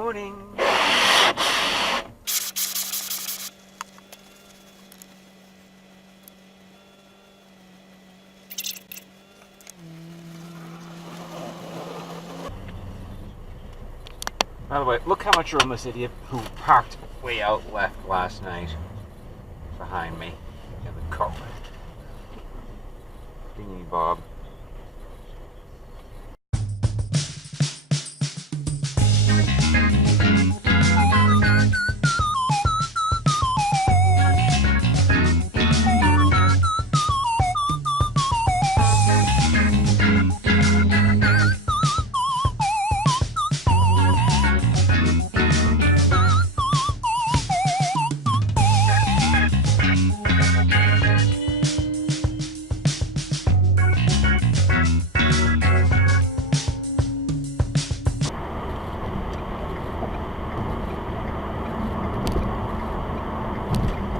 Morning. By the way, look how much room this idiot who parked way out left last night behind me in the car. Dingy Bob.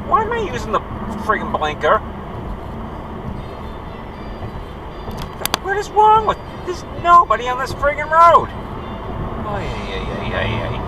Why am I using the friggin' blinker? What is wrong with... There's nobody on this friggin' road. Ay, ay, ay, ay, ay.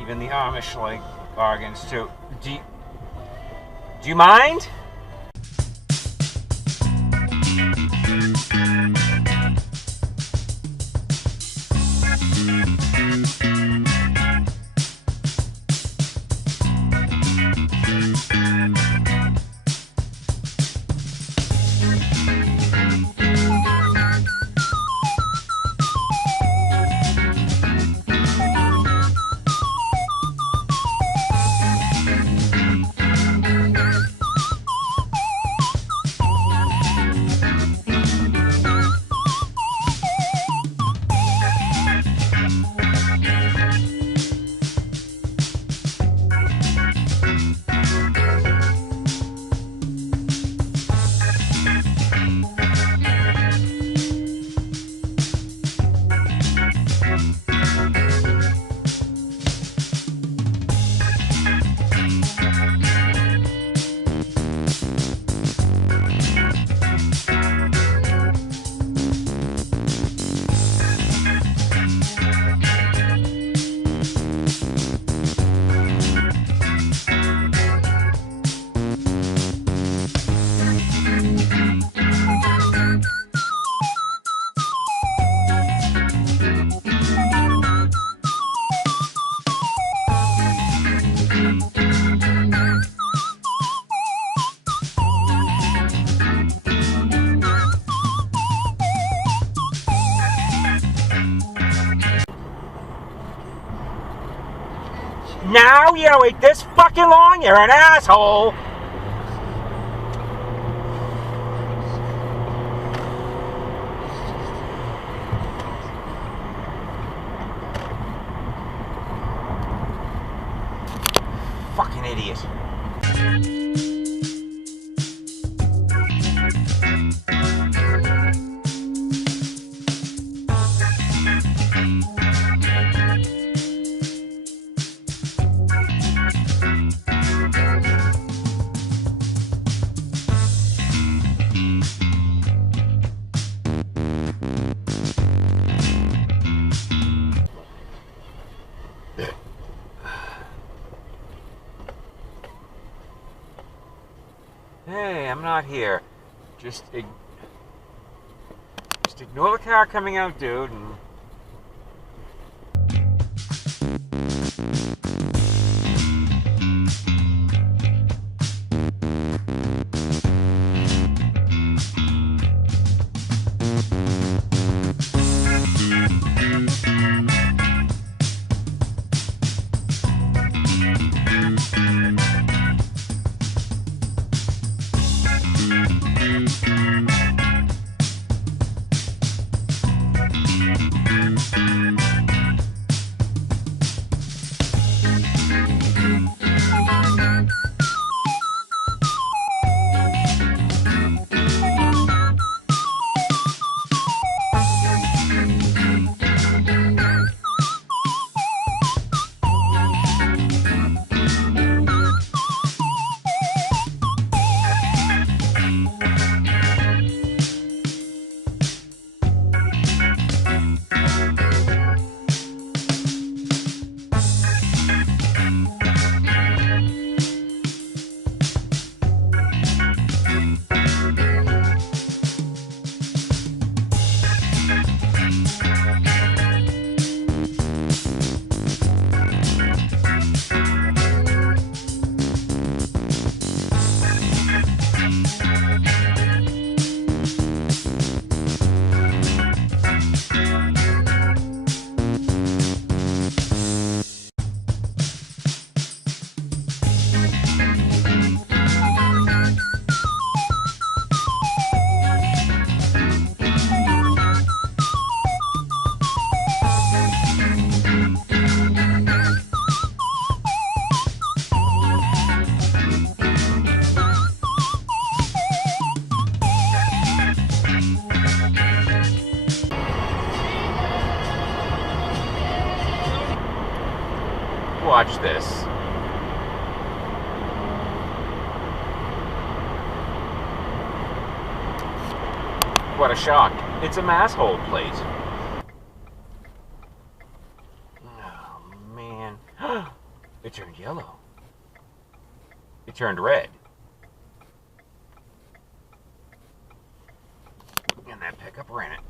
Even the Amish like bargains too. Do you mind? Now you wait this fucking long, you're an asshole! Fucking idiot. Hey, I'm not here. Just ignore the car coming out, dude, and... watch this. What a shock. It's a mass-hold plate. Oh, man. It turned yellow. It turned red. And that pickup ran it.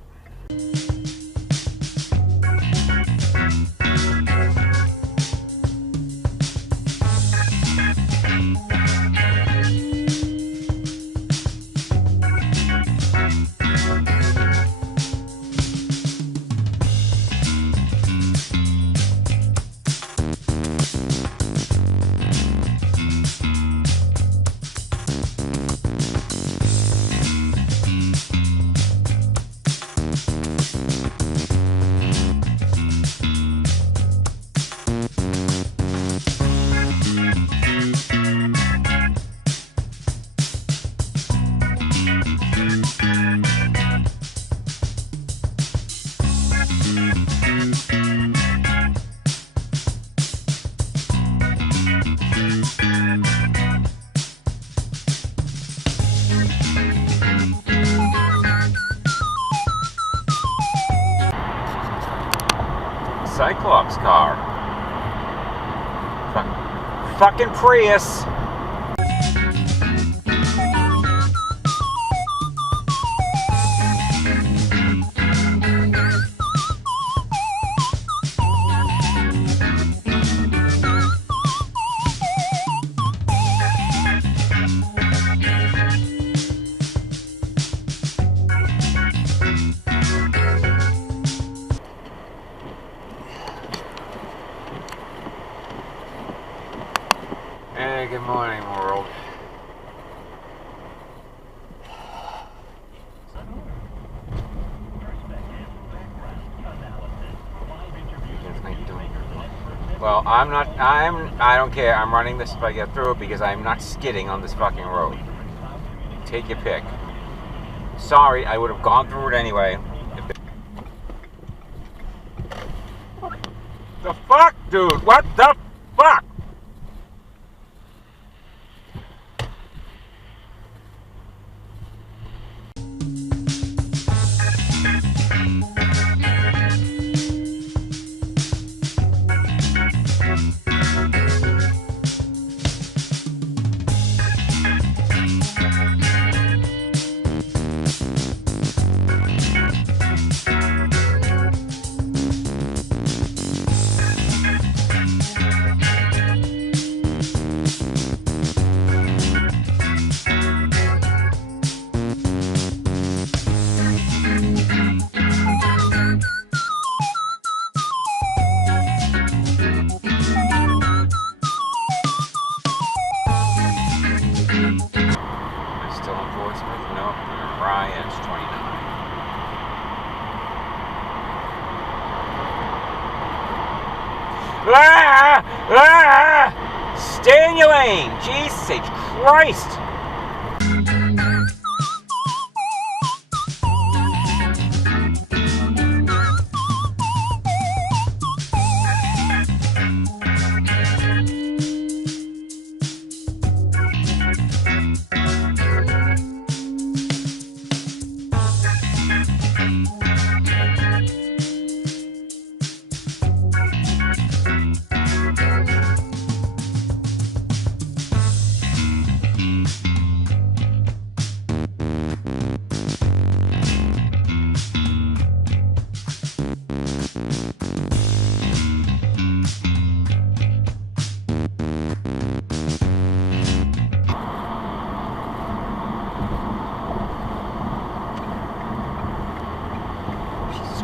Cyclops car. Fucking Prius. Hey, good morning, world. Well, I don't care. I'm running this if I get through it because I'm not skidding on this fucking road. Take your pick. Sorry, I would have gone through it anyway. The fuck, dude? What the fuck? Ah! Ah! Stay in your lane! Jesus H. Christ!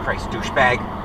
Christ, douchebag.